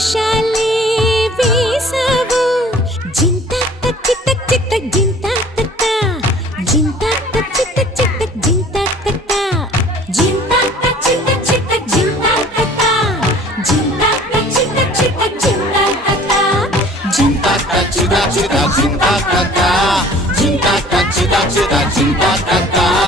వేషాలే వేసావు జింతాత చిట్టక్ చిట్టక్ జింతాత జింతాత చిట్టక్ చిట్టక్ జింతాత జింతాత చిట్టక్ చిట్టక్ జింతాత జింతాత చిట్టక్ చిట్టక్ జింతాత జింతాత చిదా చిదా జింతాత జింతాత చిదా చిదా జింతాత